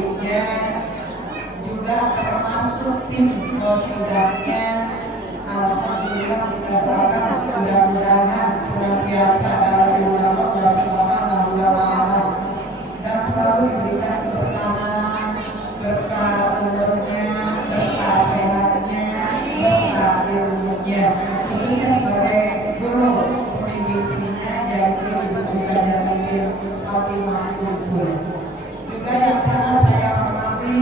adiknya, juga termasuk tim Rosyidatnya. Alhamdulillah kita doakan mudah-mudahan senantiasa dalam lindungan Allah Subhanahu wa Ta'ala dan selalu diberikan keberkahan, berkah umurnya, berkah sehatnya, berkah ilmunya, khususnya sebagai guru pembimbing sininya yaitu Ibu Ustazah Mimin Fatimah Kumpul. Juga yang sangat saya hormati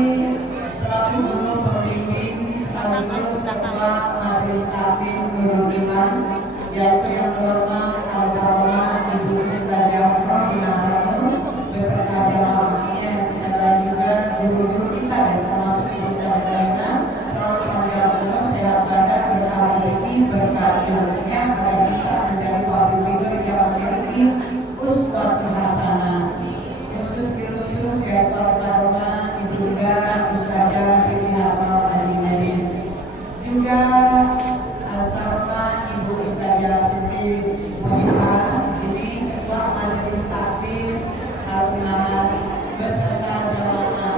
selaku guru pembimbing sekaligus ketua Majelis Taklim Nurul Iman yaitu yang terhormat Al-Karomah Ibu Ustazah Rohina beserta jamaahnya dan juga guru-guru kita dan termasuk kita lainnya selalu panjang umur, sehat badan, berkah rezeki, berkah ilmunya agar bisa menjadi public figure yang memiliki uswatun hasanah. Khusus yaitu Al-Karomah juga Ustazah Siti Harmal Adinadin, juga Al-Karomah Ibu Ustazah Siti Muhibah, ini ketua Majelis Taklim Al-Unaha beserta jamaah.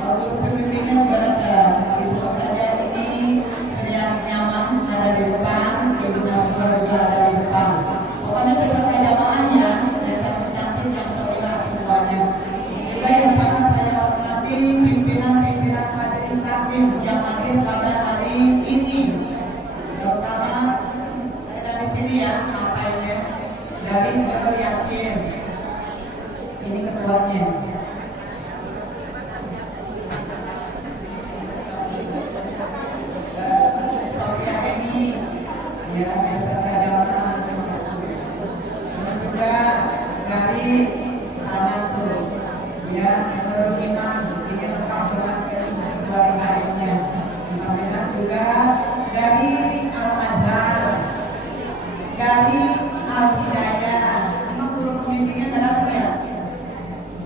Untuk pembimbingan berada Ibu Ustazah ini sedang nyaman ada di depan, Ibu Nasrul juga ada di depan. Pokoknya beserta jamaahnya dan cantik-cantik yang solehah semuanya. Juga yang sangat saya hormati pimpinan-pimpinan Majelis Taklim yang hadir pada hari ini, terutama saya dari sini ya, ngapainnya dari Nurul Yakin, ini ketuanya. Sofia Edi, ya beserta jamaah, dan juga dari Anatul, ya Nurul Iman, ini lengkap dengan keluarganya. Kemudian juga dari Al-Azhar, dari Al-Hidayah, memang guru pembimbingnya kenapa ya?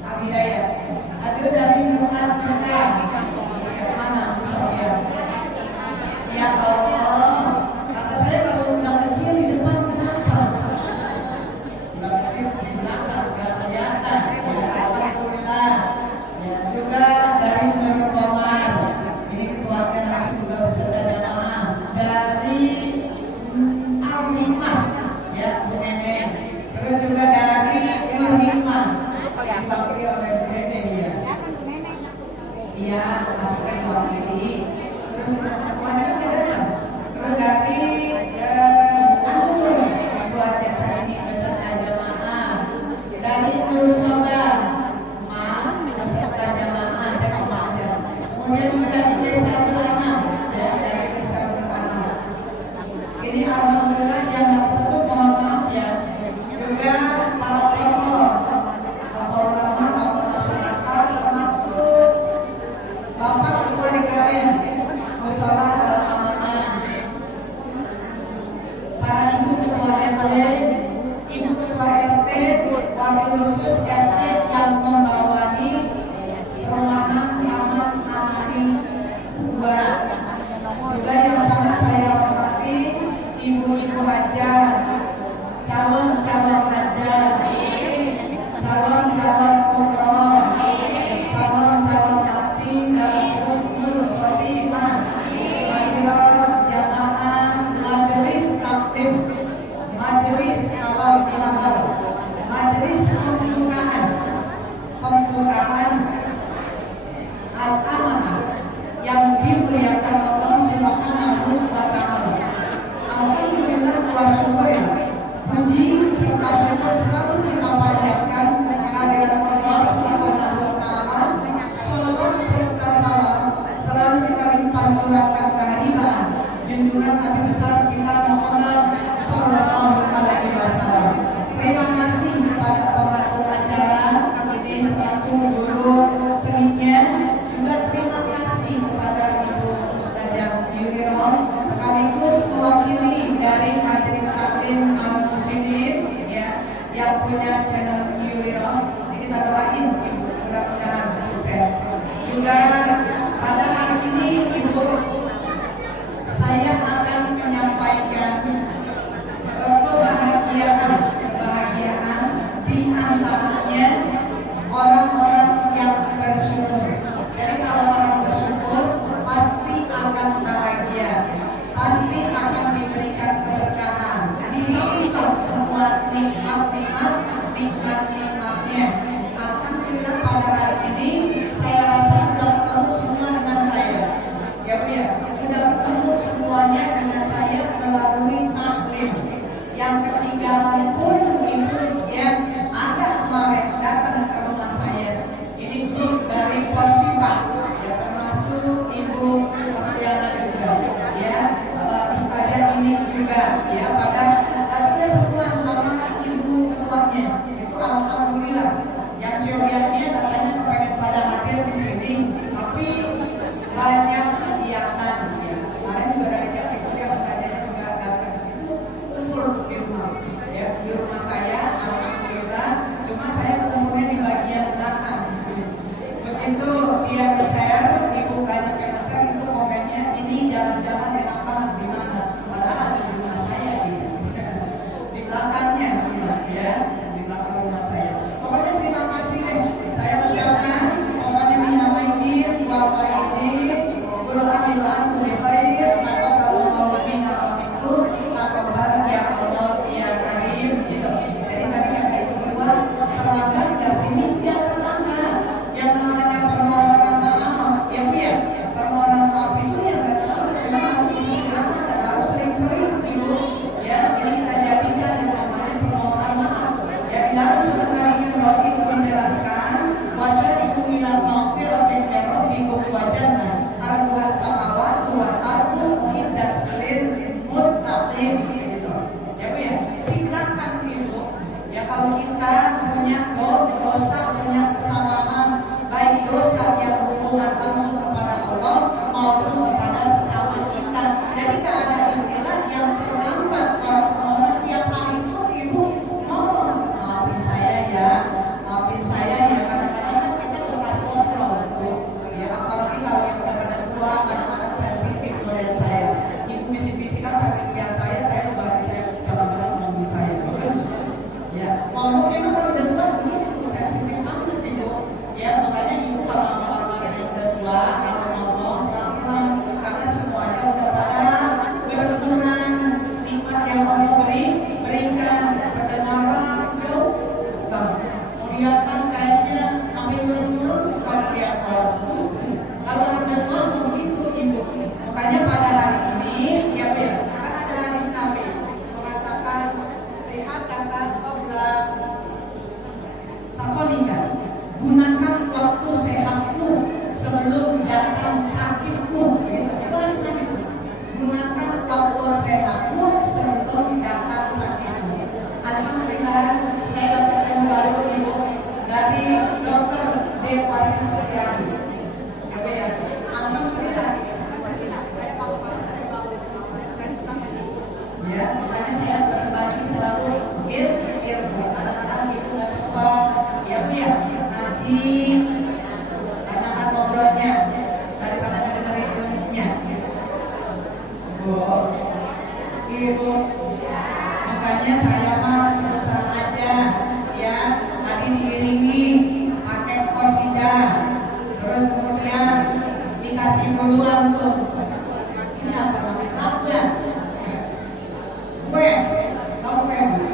Al-Hidayah, ada dari Jumat juga, mana Sofia? Ya Allah, kata saya kalau udah kecil di depan kenapa? Udah kecil di belakang, gak kelihatan. Ya, alhamdulillah. Ya, juga dari Nurul Komar, ini keluarga langsung juga beserta jamaah. Dari Al-Hikmah, ya Bu Neneng. Terus juga dari Al-Hikmah, diwakili oleh Bu Neneng ya. Iya, masukkan diwakili. Terus mana juga datang. Terus dari Anur, buat jasa ini beserta jamaah. Dari Nur Sobar, beserta jamaah, saya mau aja. Kemudian juga dari Desa Belanam, ya dari Desa Belanam. Ini alhamdulillah yang tersebut mohon maaf ya. Juga para tokoh ulama, tokoh masyarakat, termasuk Bapak Ketua DKM Musyawarah Al-Amanah, para ibu ketua RT, ibu ketua RT, wakil khusus RT yang membawahi perumahan Taman Amani 2. Juga yang sangat saya hormati ibu-ibu hajah, calon-calon hajah, calon-calon umroh, calon-calon hati dan husnul khotimah, hadirat jamaah Majelis Taklim, Majelis Halal Bihalal, Majelis pembukaan Al-Amanah yang dimuliakan Allah Subhanahu wa Ta'ala. Alhamdulillah wa syukur, puji serta syukur selalu kita panjatkan kehadirat Allah Subhanahu wa Ta'ala. Shalawat serta salam selalu kita limpahkan kehadiran junjungan Nabi besar kita Muhammad Sallallahu Alaihi Wasallam. Terima kasih kepada pembantu acara ini selaku guru seninya. Juga terima kasih kepada Ibu Ustazah Yuwiro sekaligus mewakili dari Majelis Taklim Al-Muslimin ya, yang punya channel Yuwiro. Kita doain Ibu mudah-mudahan sukses. Juga pada hari ini Ibu, saya akan menyampaikan kebahagiaan di antaranya orang-orang yang bersyukur. dia nge-share, ibu banyak yang nge-share itu komennya ini jalan-jalan di apa di mana? Padahal di rumah saya gitu. Di belakangnya ya, di belakang rumah saya. Pokoknya terima kasih deh. Saya ucapkan pokoknya minal aidin wal faizin, qul amilu antum bi khair, atau kalau mau minal itu takobal ya Allah ya Karim gitu. Jadi tadi kata itu kedua terlambat nggak sih? Tidak terlambat. Yang namanya permohonan maaf, ya Bu ya. Permohonan maaf itu yang nggak terlambat, memang harus disingkatkan dan harus sering-sering Ibu. Ya, ini kita jadikan yang namanya permohonan maaf. Ya, di dalam surat Al-Imran itu menjelaskan wasyariku minal maghfirati min rabbikum wa jannah arduha samawati wal ardu uiddat lil muttaqin gitu. Ya Bu ya, silakan Ibu. Ya kalau kita punya dosa, punya kesalahan, baik dosa yang hubungan langsung kepada Allah maupun kepada sesama kita. Jadi tak ada istilah yang terlambat. Kalau permohonan tiap hari itu Ibu ngomong, maafin saya ya, maafin saya ya. Kadang-kadang kan kita lepas kontrol, Bu. Ya apalagi kalau yang kadang-kadang tua, kadang-kadang sensitif model saya. Ibu bisik-bisikan sampai lihat saya lupa saya kadang-kadang ngomong saya. Ya, ngomong emang kalau udah tua begitu, sensitif banget Ibu. Ya, makanya Ibu kalau sama orang-orang yang udah tua, kalau ngomong pelan-pelan, karena semuanya udah pada berkenan. Nikmat yang Allah berikan pendengaran, jauh bang. Kelihatan kayaknya sampai turun-turun, bukan lihat orang. Kalau orang tua begitu Ibu. Makanya pada hari ini, ya Bu ya, kan ada hadis Nabi mengatakan sehat kata sakonika, gunakan waktu sehatmu sebelum datang sakitmu. Itu harus Nabi. Gunakan waktu sehatmu sebelum datang sakitmu. Alhamdulillah saya dapat yang baru Ibu dari Dokter Dewasi Suryadi. Ya, alhamdulillah. Saya tahu saya mau saya suka ya, makanya saya berbagi selalu kadang-kadang itu nggak sempat ya Bu ya ngaji karena kan ngobrolnya daripada dengerin ilmunya Bu Ibu. Makanya saya mah terus terang aja ya, tadi diiringi pakai qasidah, terus kemudian dikasih duluan tuh ini apa namanya labdan kue, tahu kue Bu?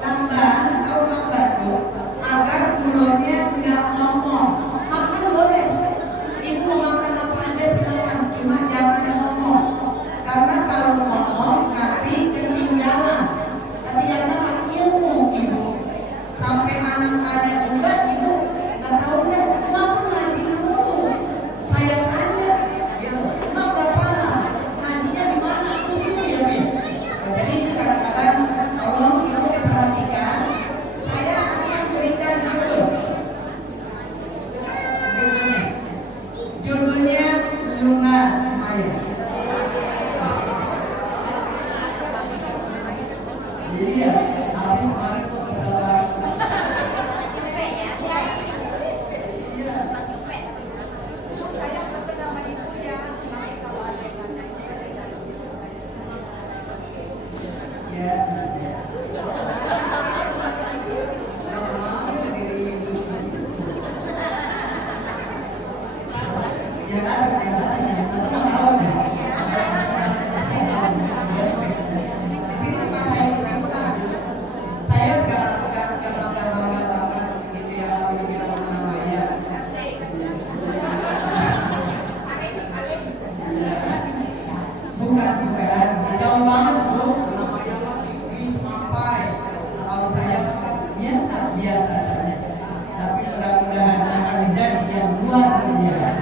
Lamban, tahu lamban Bu? Agar gulungnya nggak ngomong. Makan boleh, Ibu mau makan apa aja silakan, cuma jangan ngomong. Karena kalau ngomong nanti ketinggalan. Ketinggalan apa? Ilmu Ibu. Sampai anak tanya juga Ibu nggak tahu deh, makan ngaji dulu. Saya tanya, gitu, emang nggak paham ngajinya di mana? Begitu ya Bu. Jadi itu kadang-kadang tolong Ibu diperhatikan. Saya akan berikan judulnya Lunga Maya. Iya, habis kemarin tuh kesel banget. Iya. Saya pesen nama itu ya, nanti kalau ada yang nanya ya. Ya kan, atau mau tahu deh. Di sini tempat saya itu kan saya gak bangga gitu ya kalau dibilang namanya. Bukan, jauh banget Bu. Namanya tinggi semampai. Kalau saya kan biasa saja. Tapi mudah-mudahan akan menjadi yang luar biasa.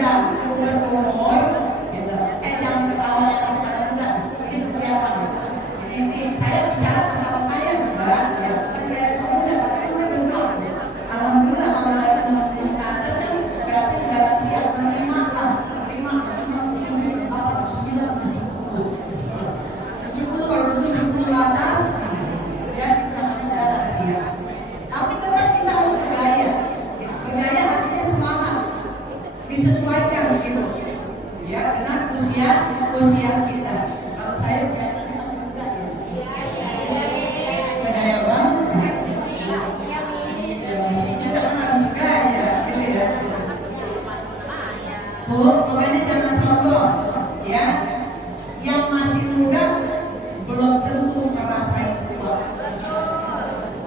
sudah berumur, gitu. Jangan ketawa yang masih pada muda. Ini persiapan. Ini saya bicara masalah saya juga, ya. Kan saya sudah, tapi saya bentrok. Alhamdulillah kalau dari umur ke atas kan berarti sudah siap menerima lah, menerima apa 70 kalau 70 ke atas, ya kita sudah siap. Tapi tetap kita harus bergaya. Bergaya artinya semangat, disesuaikan gitu, ya dengan usia kita. Kalau saya masih muda ya. Bergaya banget. Kita kan harus bergaya, gitu ya. Bu, makanya jangan sombong, ya. Yang masih muda belum tentu ngerasain tua.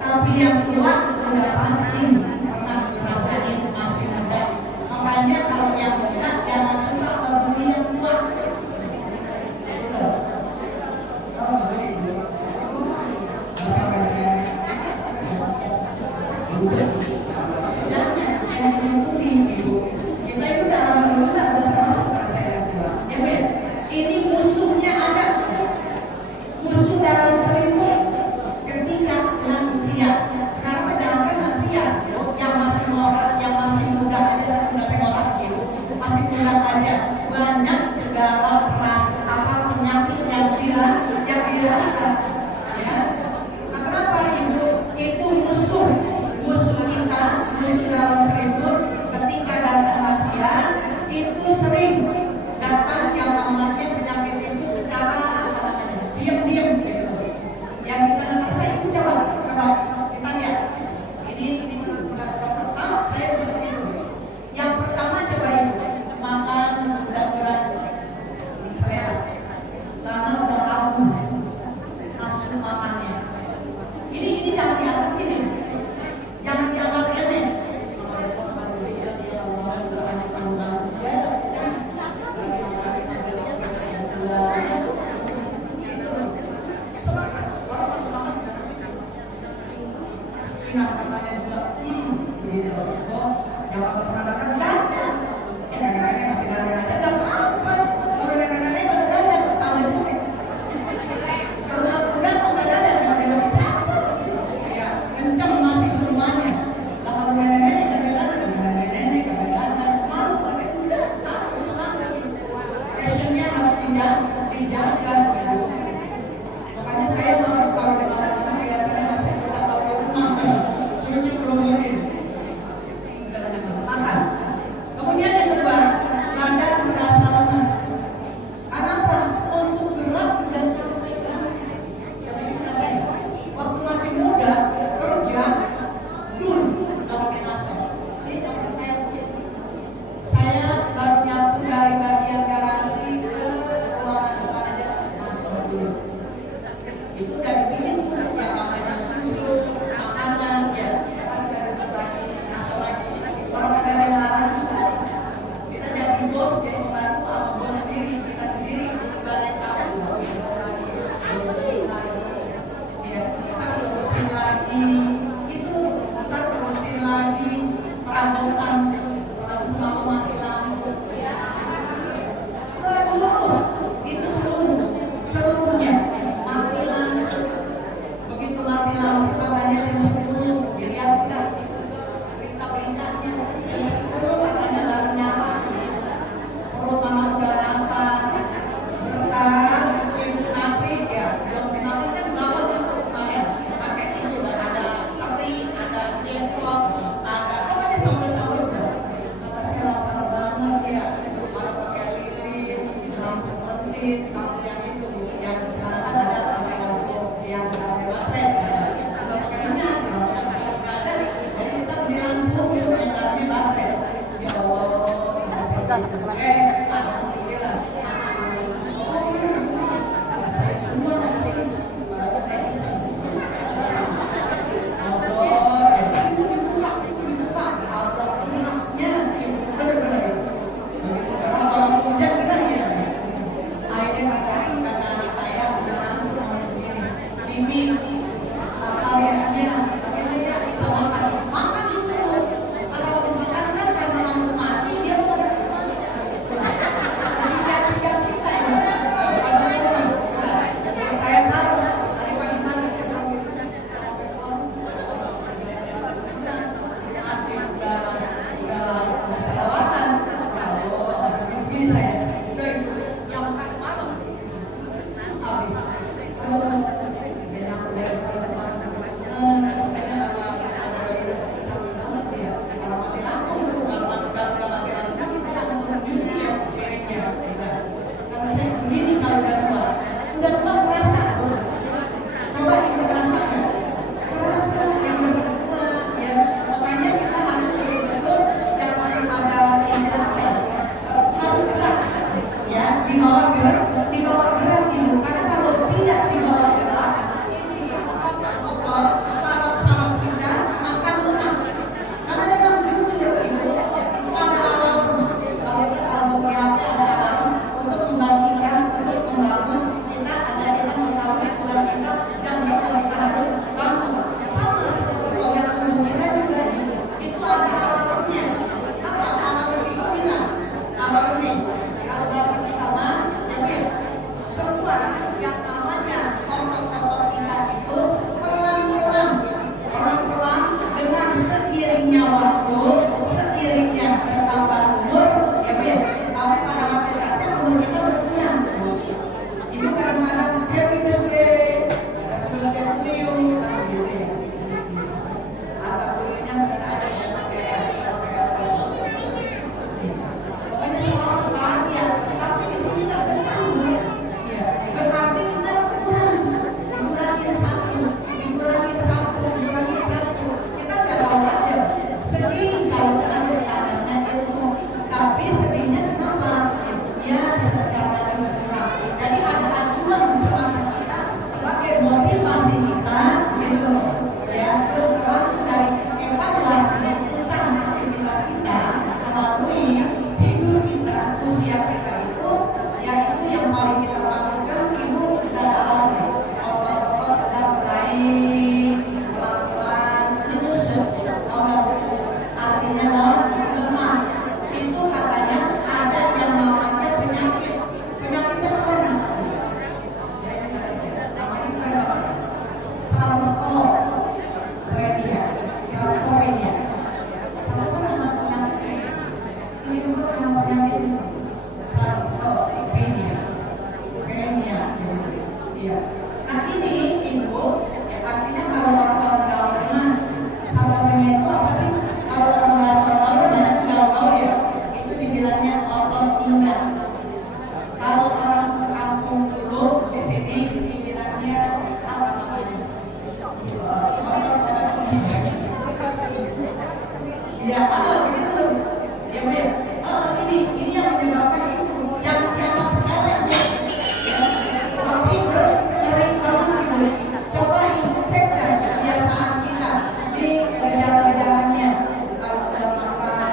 Tapi yang tua udah pasti pernah ngerasain masih muda. Makanya kalau yang muda jangan suka membuli yang tua. Jangan, yang membuli ibu. Kita itu dalam muda udah termasuk ngerasain yang tua. Ya Bu, ini musuhnya ada. Musuh dalam selimut ketika lansia. Sekarang jangan lansia, yang masih morat, yang masih muda aja dan sudah tengorak gitu, masih muda aja. Banyak segala penyakit yang dirasa, ya. Nah, kenapa ibu? Itu musuh kita, musuh dalam selimut. Ketika datang lansia, itu sering datang yang namanya penyakit itu secara diam-diam gitu. Yang kita nggak rasa itu coba kita lihat. Ini sama saya juga begitu. Yang pertama coba ibu makan udah berat, sehat, karena udah kambuh nafsu makannya. Ini jangan dianggap ini, jangan dianggap remeh. Katanya juga, gitu. Yang aku pernah datang dandan, nenek-nenek masih dandan aja, gak apa-apa. Kalau nenek-nenek gak ada dandan, tambah duit. Kalau udah kok gak dandan, dia masih cakep, ya kenceng masih semuanya. Lah kalau nenek-nenek gak ada dandan, nenek-nenek gak ada dandan, malu pakai enggak, aku semangat. Fashionnya harus dijaga, gitu. Makanya saya mau kalau di mana-mana kelihatannya masih muda atau di rumah, cuci belum mungkin. Makan. Kemudian yang kedua, badan merasa lemas. Karena apa? Untuk gerak dan sebagainya. Jadi rasain. Waktu masih muda kerja, dun nggak pakai masker. Ini contoh saya. Saya baru nyapu dari bagian garasi ke ruangan depan aja masuk dulu. Itu dari bilik yang namanya susu, makanan, ya. Kalau ada yang larang juga, kita jadi bos, jadi pembantu sama bos sendiri, kita sendiri juga yang tahu. Ya, kita terusin lagi, itu kita terusin lagi perabotan kalau semalam mati lampu. Seluruhnya mati lampu. Begitu mati lampu katanya jam 10, dilihat udah perintahnya jam 10 katanya baru nyala. Perut mama udah lapar, berkah itu ibu nasi ya belum dimakan kan bapak kemarin pakai itu ada teri, ada jengkol, ada pokoknya sambal-sambal udah. Kata saya lapar banget ya, malah pakai lilin, lampu menit, lampu yang itu yang sekarang kan ada pakai lampu yang pakai baterai. Kalau pakai minyak, kalau yang sekarang nggak ada, jadi kita beli lampu yang dalamnya baterai. Ya Allah, alhamdulillah. Saya semua dari sini, padahal saya iseng. Allah, itu dibuka, Allah murahnya, benar-benar itu. Begitu keras kalau hujan kena ya. Akhirnya kata anak saya udah ngantuk mau sendiri. Mimi, kaliannya, makan itu. Kalau makan kan karena lampu mati dia mau Iya. Nah ini ibu, ya, artinya kalau orang gaul mah sahabatnya itu apa sih? Kalau orang bahasa gaul banyak gaul ya, itu dibilangnya otot ingat. Kalau orang kampung dulu di sini dibilangnya apa namanya? Ya, gitu. Ya, Bu. Ini yang menyebabkan itu yang sepele. Ya. Tapi ngeri banget Ibu. Coba Ibu cek dah kebiasaan kita di gejala-gejalanya. Kalau udah makan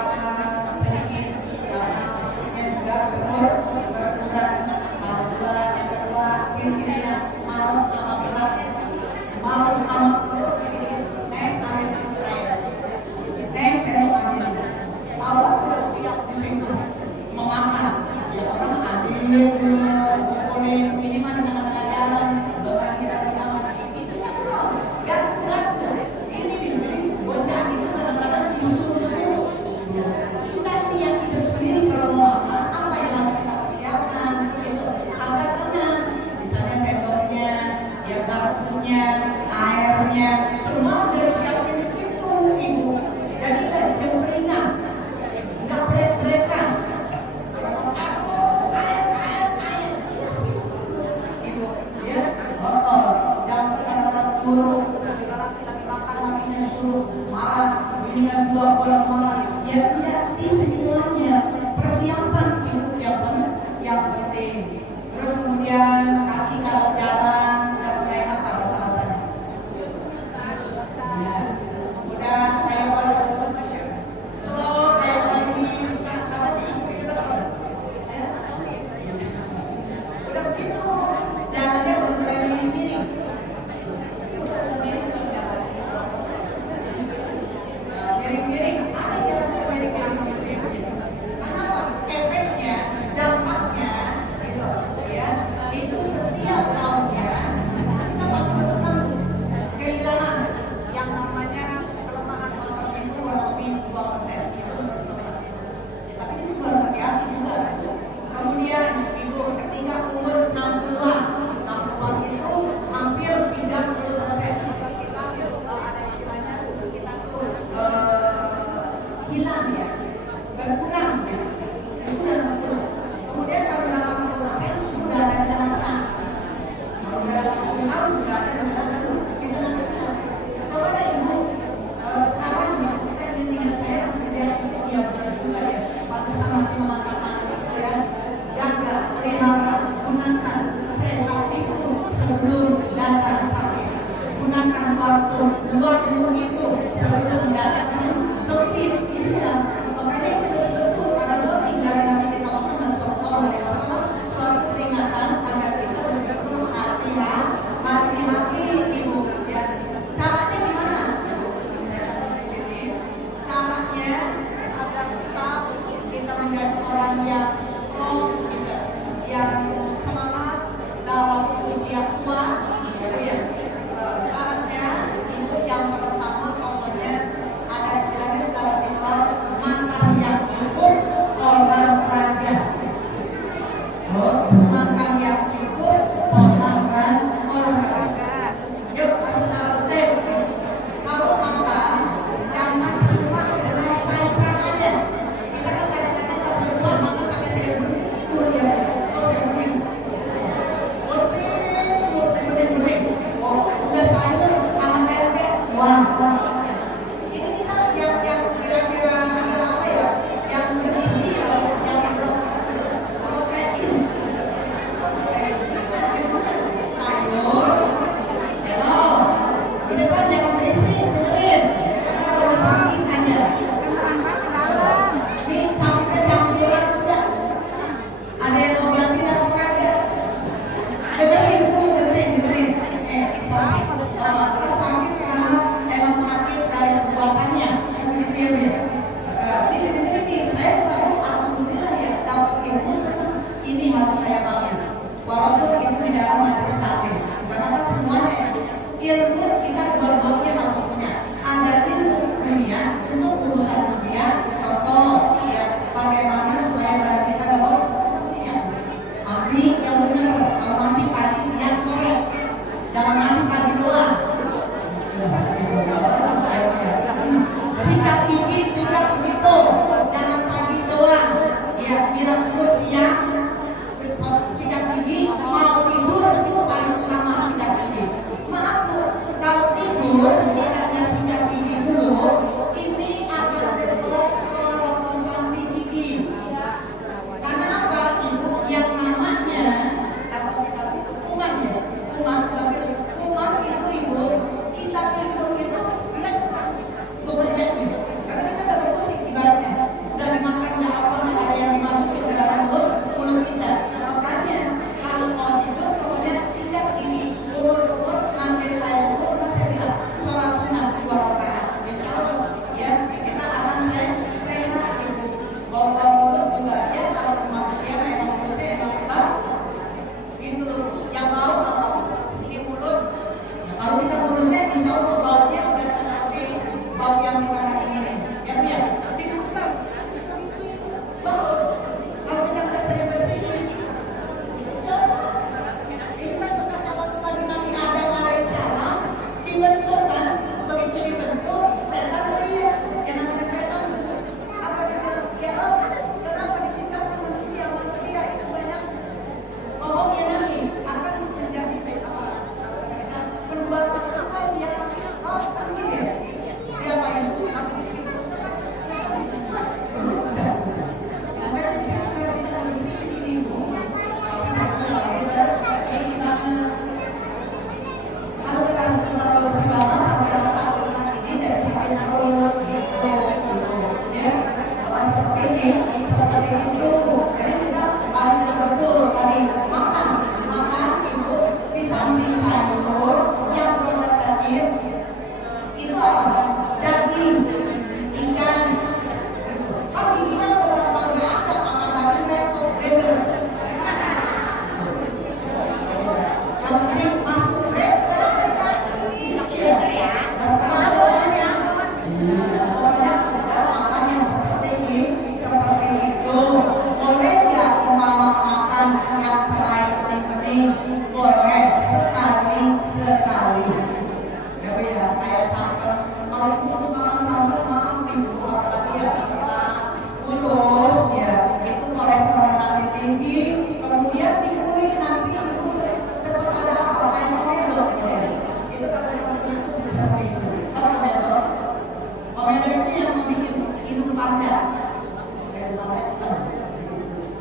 sedikit, khususnya juga umur berkurang. Yang kedua, ciri-cirinya malas sama berat. Malas sama perut. Ambil itu air. Sendok ambil. Awak sudah siap di situ memakan. Ya orang ambil boleh ini mah dengan jalan bapak kita lagi makan itu kan belum gantu ini bocah itu kadang-kadang disuruh kita ini yang hidup sendiri kalau mau makan apa yang harus kita persiapkan itu agar tenang misalnya sendoknya ya garpunya airnya semua udah disiapin di situ ibu jadi nggak dijemplingan nggak brek-brekan ibu ya jangan kadang-kadang turun sudah laki-laki makan lakinya disuruh marah bininya buang pulang makan ya tidak ini semuanya persiapan ibu yang penting terus kemudian kaki kalau jalan udah mulai apa rasa-rasanya ya udah kayak orang slow kayak orang ini suka apa sih kita tahu udah begitu jalannya udah mulai miring-miring miring-miring ada jalan miring-miring gitu ya kenapa efeknya dampaknya gitu ya itu setiap tahunnya kita pasti berulang kehilangan yang namanya kelemahan otot itu kurang lebih 2% itu menurut dokter tapi ini juga harus hati-hati juga kemudian ibu ketika umur 60-an itu hampir 30% otot kita ada istilahnya tubuh kita tuh hilang ya berkurang ya itu udah 60 kemudian kalau 80% itu udah ada di tengah-tengah kalau udah 80 tahun udah ada di tengah-tengah di tengah-tengah coba deh ibu sekarang ya kita ingin saya masih lihat ya benar juga ya pantesan nanti teman-teman ya jaga pelihara gunakan sehat itu sebelum datang sakit gunakan waktu itu sebelum datang sempit ini ya makanya itu betul-betul ada warning dari Nabi kita Muhammad SAW suatu peringatan agar kita betul-betul hati-hati ibu ya caranya gimana saya katakan di sini caranya agar kita menjadi orang yang yang semangat dalam usia tua ya syaratnya itu yang pertama pokoknya ada istilahnya secara simpel makan yang cukup olahraga makan yang cukup olahraga yuk secara rutin kalau makan jangan cuma dengan sayuran aja kita kan kadang-kadang kalau berdua makan pakai sayur bening ya sayur bening bening udah sayur sama tempe wah ini kita yang kira-kira agak apa ya yang bergizi ya yang protein sayur hello di depan jangan berisik dengerin karena kalau sakit aja ini sakitnya campuran udah ada yang mau ganti atau kagak dengerin kalau sakit karena emang sakit dari perbuatannya kan gitu ya ini saya tahu alhamdulillah ya dapat ilmu senang ini harus saya bangun walaupun itu di dalam majelis taklim karena semuanya ilmu kita dua-duanya harus punya ada ilmu dunia untuk urusan dunia contoh ya bagaimana supaya badan kita dapat mandi yang benar kalau mandi pagi siang sore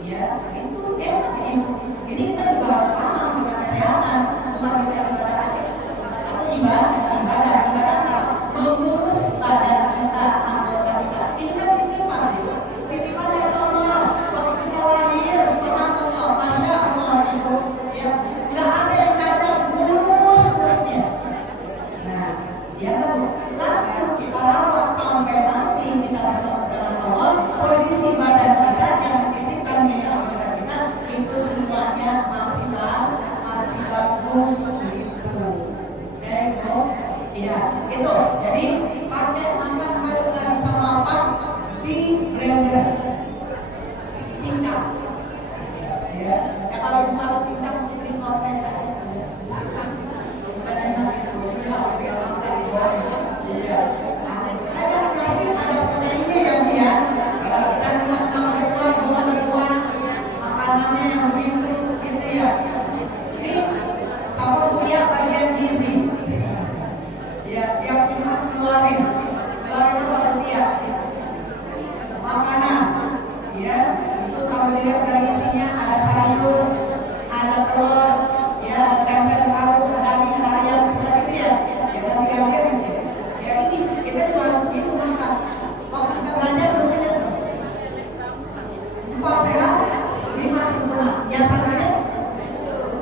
Ya, itu enak ini. Jadi kita juga harus paham dengan kesehatan. Bukan kita ibadah aja. Salah satu ibadah apa? Mengurus badan kita, anggota kita. Ini kan titipan, titipan dari Allah. Waktu kita lahir, subhanallah, masya Allah itu, ya, nggak ada yang cacat, mulus kulitnya. Nah, ya kan, langsung kita rawat sampai nanti kita bertemu dengan Allah. Posisi badan kita yang dititipkan oleh kita itu semuanya masih bagus gitu. Oke, bro. Ya, itu. Jadi pakai makan kalau nggak bisa makan di blender, cincang. Ya, kalau mau cincang di konten aja. Bukan enak itu. Biar makan di luar. Iya. Ada nanti ada proteinnya ya Bu ya. Dan makan di luar makanannya yang begitu gitu ya. Ini apa Bu ya, bagian gizi. Ya, yang cuma keluarin apa dia? Makanan. Ya, itu kalau dilihat dari isinya ada sayur, ada telur, ya, tempe tahu, daging ayam, seperti itu ya. Ya, ganti-gantian gitu. Ya, ini kita juga harus begitu makan. Waktu kita belanja tentunya 4 sehat, 5 sempurna. Yang satunya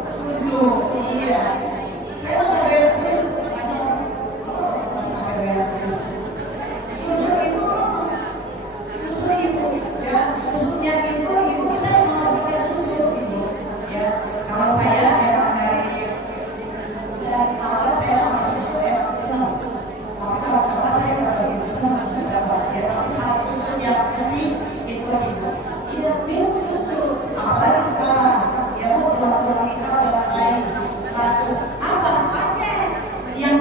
susu. Iya. Saya mau bayar susu. Susu itu ya, susunya itu kita mau pakai susu gitu ya. Kalau saya emang dari awal saya sama susu emang senang, tapi kalau coklat saya nggak begitu senang susu ya. Tapi kalau susu yang putih itu iya, minum susu, apalagi sekarang ya mau tulang-tulang kita udah mulai laku apa pakai yang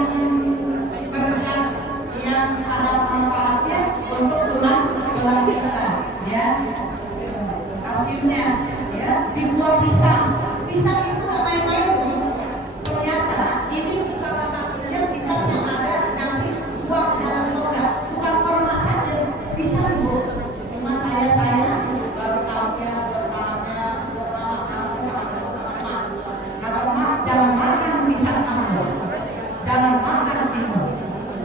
berzat yang ada manfaatnya untuk tulang kita ya, kalsiumnya ya. Di buah pisang itu nggak main-main loh. Ternyata ini salah satunya pisang yang ada yang dibuat dalam soda, bukan korma saja, pisang Bu. Cuma saya baru tahunya lama karena saya sama kata mak, jangan makan pisang kamu, jangan makan timun,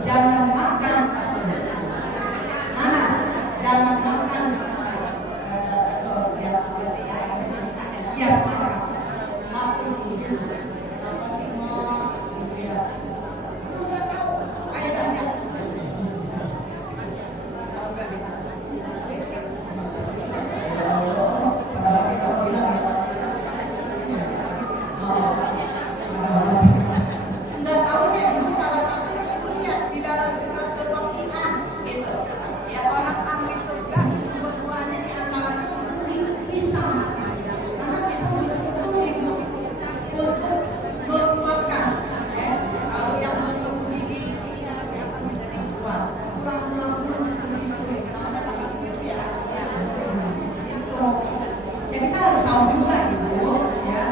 jangan makan nanas, jangan makan ya semangat makan gitu. Apa sih mau ya? Lu nggak tahu faedahnya. Nggak tahunya itu salah satunya ibu lihat di dalam surat Al-Waqiah gitu. Ya, orang ahli surga berbuahnya di antaranya untuk pisang. Karena pisang betul itu untuk menguatkan. Ya, kalau yang untuk gigi ini akan menjadi kuat. Pulang-pulang itu ya. Itu. Ya, kita harus tahu juga ibu ya.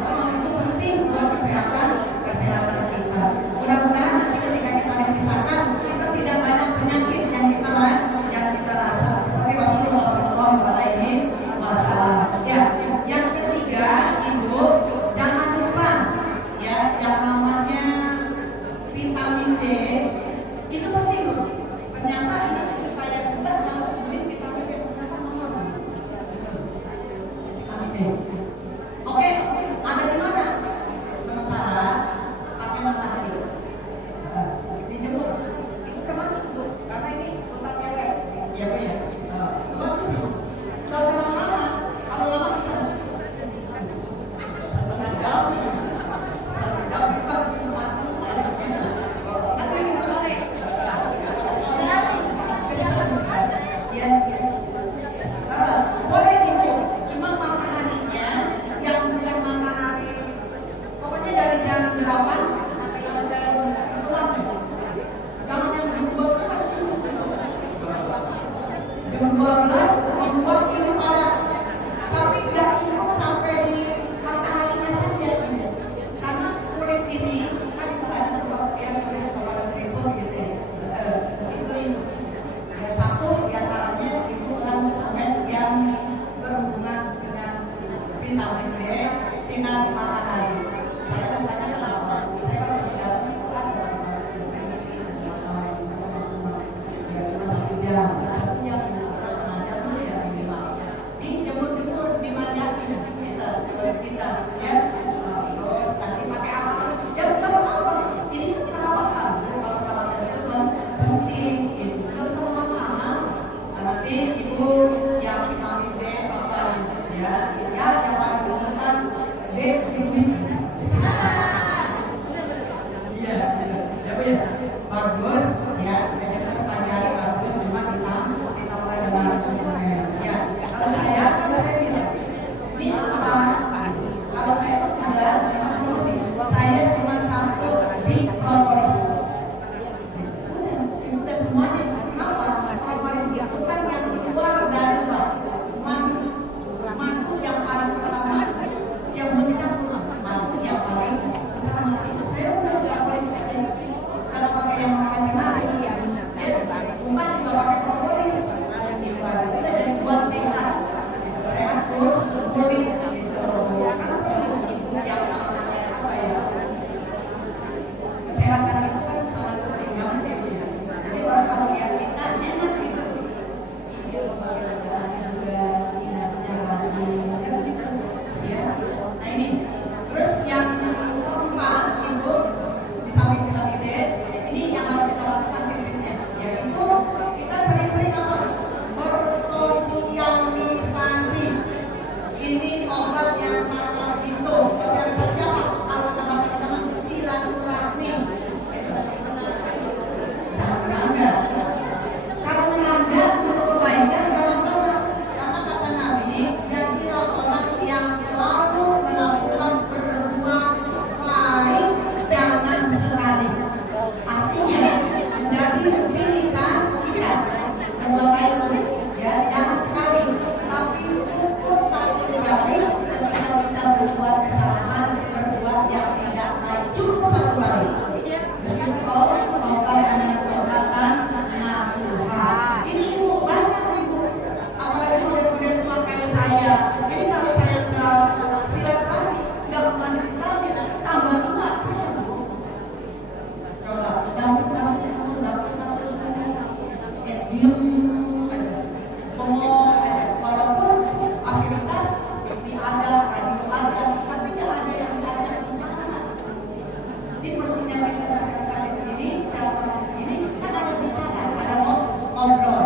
Kalau itu penting buat kesehatan kita. Mudah-mudahan nanti ketika kita dipisahkan kita tidak banyak penyakit yang kita rasa seperti Rasulullah SAW. Ya, yang ketiga ibu jangan lupa ya yang namanya vitamin D itu penting loh. Ternyata ini saya juga langsung beli vitamin D vitamin D. Oke, ada di mana? Sementara pakai matahari dijemur itu termasuk tuh, karena ini hutan pelet ya Bu ya. Bagus Bu, kalau lama-lama, kalau lama bisa setengah jam bukan tapi ini sore ya. Boleh nih Bu, cuma mataharinya vitamin D, sinar matahari. Saya rasanya kenapa? Saya kalau tidak bukan ya cuma 1 jam. Tapi yang harus sengaja tuh ya minimal. Dijemur-jemur, dimanjain kita ya. Terus nanti pakai apa? Ya bukan apa. Ini kan perawatan. Kalau perawatan itu kan penting. Gitu. Nggak usah lama-lama. Nanti ibu yang vitamin D apa ya? Ya yang paling berkenan D vitamin. Iya, ya bu ya. Bagus ya. Pelajari bagus cuma ditambah dengan suplemen. Ya. Kalau saya kan saya bilang ini apa? Kalau saya tuh bilang saya cuma 1 di propolis. Udah semuanya. Kenapa? Propolis itu kan yang keluar dari luar. Mantu yang paling pertama, yang mencampur mantu yang paling pertama. Saya udah propolis aja. Kalau pakai yang macam-macam, ya, bukan juga pakai propolis. Kita jadi buat sehat. Sehat pun boleh. Kesehatan itu kan sangat penting. Jadi kalau lihat kita enak gitu. Ya. Nah ini. Terus yang keempat ibu di samping vitamin D, ini yang harus kita lakukan prinsipnya, yaitu kita sering-sering apa? Bersosialisasi. Ini obat yang sangat itu. Sosialisasi apa? Kalau teman-teman silaturahmi. Kalau menanda untuk kebaikan nggak masalah. Karena kata Nabi, jadilah orang yang selalu melakukan berbuat baik, jangan sekali. Artinya menjadi rutinitas kita berbuat baik, ya jangan sekali. Tapi cukup 1 kali ketika kita berbuat kesalahan, berbuat yang tidak baik, cukup 1 kali. Meskipun kalau obat dengan obatan nasuha. Ini ibu banyak ibu, apalagi model-model tua kayak saya. Ini kalau saya udah silaturahmi, nggak kembali sekali, tambah tua saya. Coba dapet kasus ya diem aja, bengong aja, walaupun fasilitas TV ada, radio ada, tapi nggak ada yang diajak bicara. Ini perlunya kita sosialisasi begini, silaturahmi begini, kan ada bicara, ada ngobrol,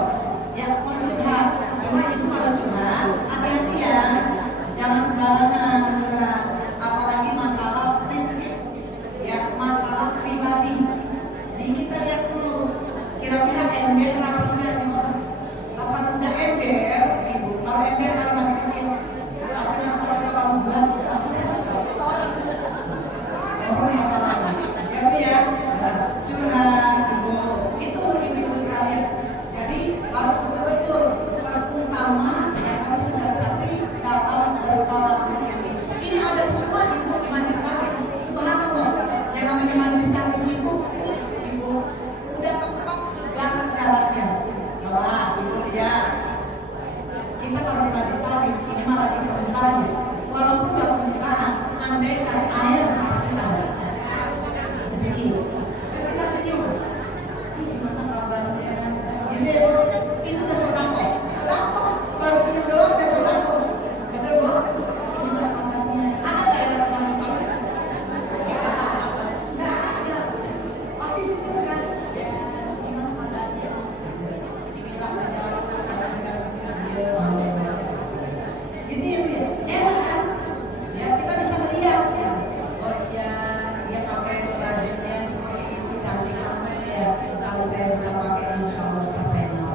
ya mau curhat. Cuma itu kalau curhat, hati-hati ya, jangan sembarangan curhat, apalagi masalah prinsip, ya masalah pribadi. Jadi kita lihat dulu, kira-kira ember rapatnya di mana? Kalau udah ember, ibu, kalau ember kalau masih kecil, apa yang kalau kita bangun bulan, orang apa lagi? Ya, curhat, ibu, itu ibu sekalian. Jadi harus betul-betul terutama yang harus sosialisasi dalam berupa ini. Ini ada semua ibu di majelis taklim. Subhanallah, yang namanya majelis taklim itu ibu udah tepat segala jalannya. Wah, ibu lihat. Kita kalau di majelis taklim ini malah di permukaan. Walaupun di permukaan, andaikan air pasti ada. Rezeki. Terus kita senyum. Ini gimana kabarnya? Ini itu udah sodako. Sodako baru senyum doang udah sodako. Betul bu? Gimana kabarnya? Ada nggak yang dapat manis kamu? Nggak ada. Pasti senyum kan? Biasanya gimana kabarnya? Dibilang aja. Ini ya, enak kan? Ya kita bisa melihat ya. Oh iya, dia pakai bajunya seperti itu, cantik amat ya. Kalau saya bisa pakai, insya Allah pas saya mau.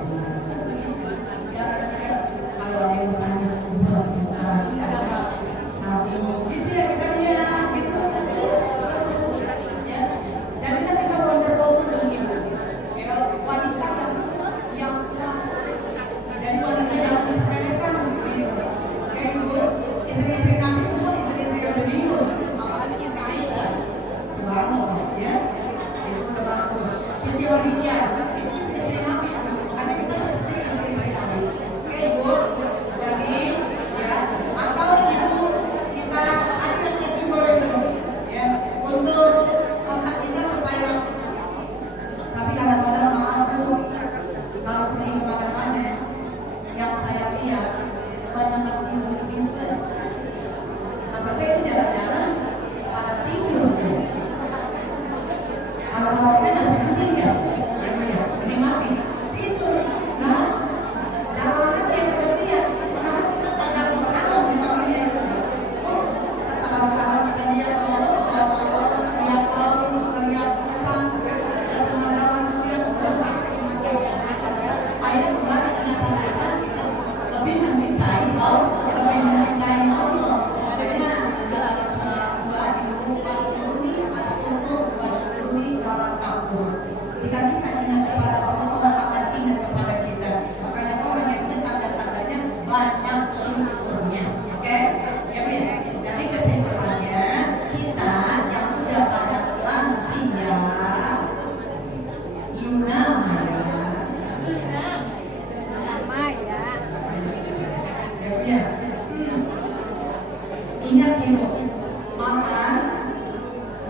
ingat ibu, makan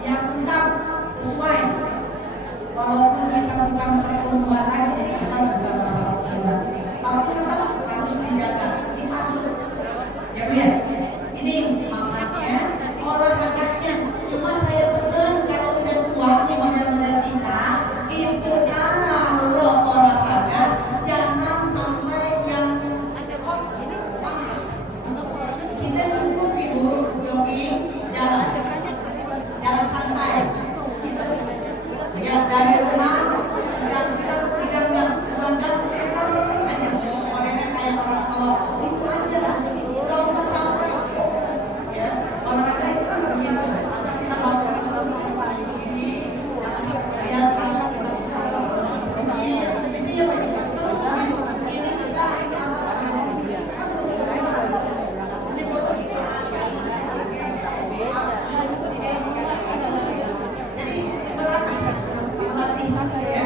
yang tetap sesuai. Walaupun kita bukan pertumbuhan aja, kita bukan masalah kita, tapi tetap harus dijaga, diasuh. Ya Bu ya, ini makannya, olahraganya. Cuma saya pesen kalau udah kuat nih model-model kita, itu kalau olahraga jangan sampai yang panas. Kita cukup itu jogging, jalan santai. Ya dari rumah dan kita pegang berangkat aja modelnya kayak orang tua itu aja, nggak usah sampai ya olahraga itu kan begitu. Atau kita mau paling begini atau kelihatan kita ini ya terus ini kita kan begitu malah ini bodoh jadi melatih ya,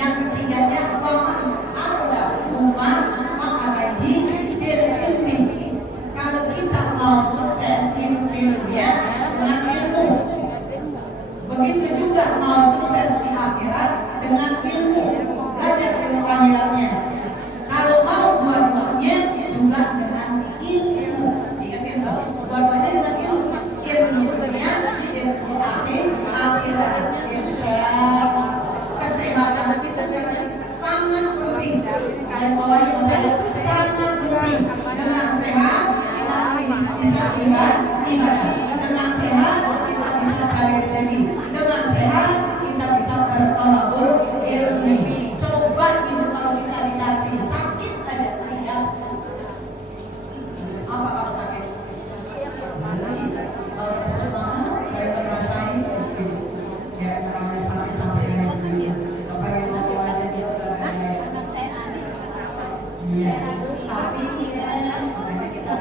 yang ketiganya kalau kita mau sukses hidup di dunia dengan ilmu, begitu juga mau sukses di akhirat dengan ilmu, belajar ilmu akhiratnya. Kalau mau dua-duanya juga dengan ilmu, ingatin tuh, dua-duanya dengan ilmu dunia, ilmu akhirat, ilmu syariat. Kesehatan kita sekarang sangat penting. Kalian bawahi masalah sangat penting. Dengan sehat kita bisa ibadah. Dengan sehat kita bisa cari rezeki. Dengan sehat kita bisa bertolak ilmu. Coba ibu kalau kita dikasih sakit aja lihat apa kalau sakit. Kalau semua saya merasain ya namanya sakit sampai dengan iya, tapi makanya kita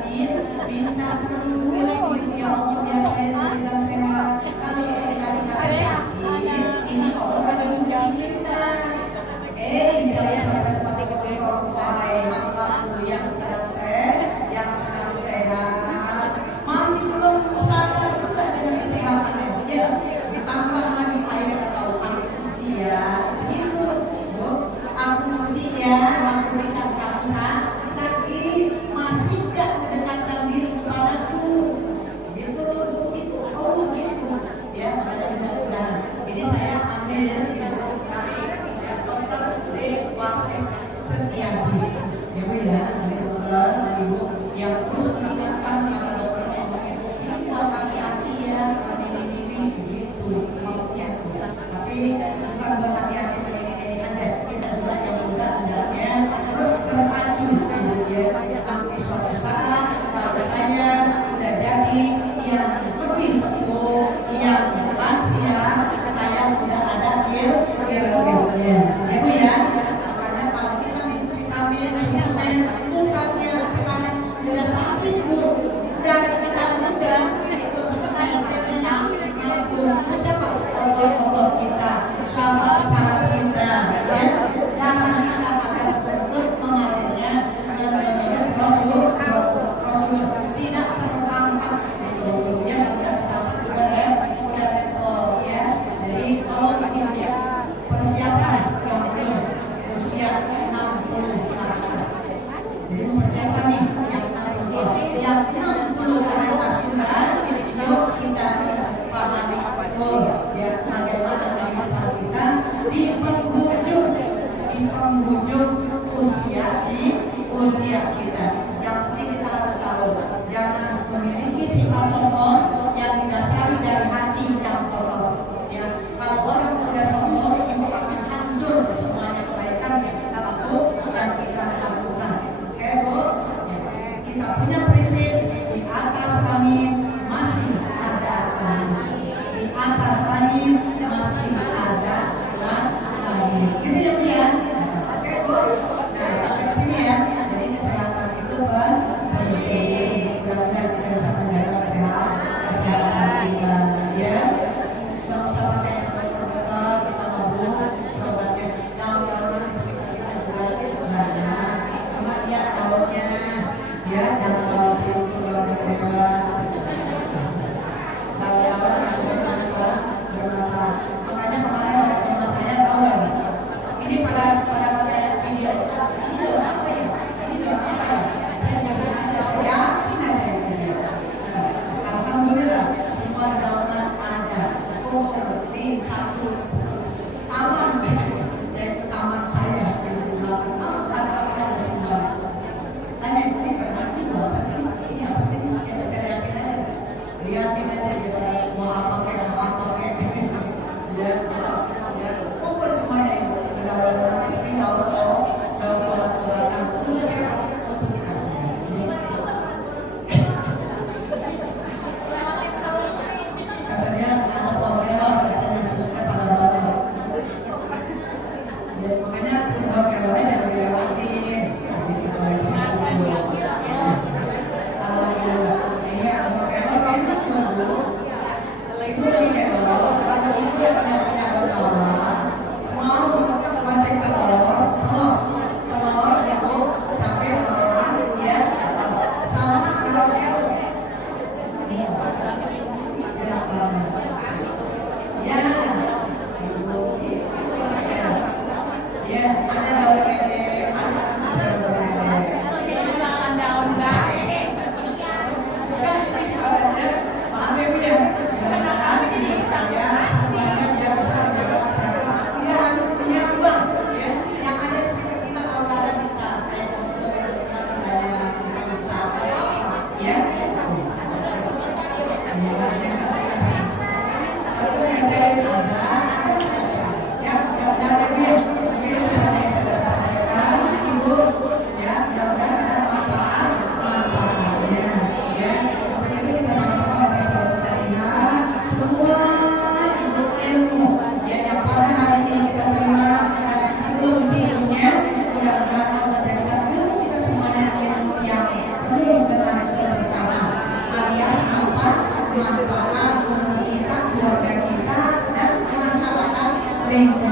minta terus ya Allah biar saya tidak sehat. Kalau kita dikasih sakit, ini Allah lagi uji kita. Jangan sampai masuk ke wahai hamba yang sedang sehat, masih belum sadar juga dengan kesehatannya. Ya, ditambah lagi air kata Allah uji ya. Itu Bu, aku uji ya, aku berikan kamu sakit, masih gak mendekatkan diri kepadaku. Itu oh gitu ya, mudah-mudahan ini saya ambil kami ya, dokter di Wasis Setiadi Ibu ya, dari dokter Ibu yang terus mengingatkan kata dokternya ini buat hati-hati ya, ini gitu maunya. Tapi bukan buat hati-hati ini aja, kita juga yang juga hendaknya terus berpacu ya, nanti suatu saat kalau saya udah jadi yang lebih sepuh, yang lansia, saya udah ada ilmunya ya Bu ya. Makanya kalau kita minum vitamin, suplemen, bukannya sekarang udah sakit Bu, dan kita muda itu sebenarnya mampu siapa otot kita, syaraf kita ya, darah kita akan betul mengalirnya Rasul tidak terangkat itu ya, sudah dapat juga ya, sudah sampel ya. Jadi kalau ini persiapan yang usia 60 ke atas, jadi persiapan nih yang 60 ke atas sudah, yuk kita pahami betul ya bagaimana kehidupan kita di penghujung usia kita. Yang penting kita harus tahu, jangan memiliki sifat sombong yang didasari dari hati yang kotor. Ya, kalau orang udah sombong ini satu taman dari taman saya di belakang ada semua. Tanya ini berarti apa sih? Ini apa sih? Kita saya lihatin aja. Lihatin aja kita mau apa kayak ya, ya, kumpul semuanya itu. Tapi kalau belakang itu saya katanya katanya susunya pada bocor. Ya makanya kalau kelelanya jangan dilewatin. Jadi kalau itu susu. Kalau iya kalau kelel enak dulu. Itu dari kelel. Kalau itu yang punya kawan mau mancing telur itu capek makan ya sama kalau kelel. Enak banget. Ya, ya, ada daun kelele, ada daun kelele. Jangan daun bae. Bukan, maaf ibu ya. Mudah-mudahan ini saya semuanya biasa menjaga kesehatan. Tidak harus punya uang, ya. Yang ada di sini kita kalau ada minta, kayak saya kita minta apa, ya. Manfaat untuk kita, keluarga kita, dan masyarakat lingkungan.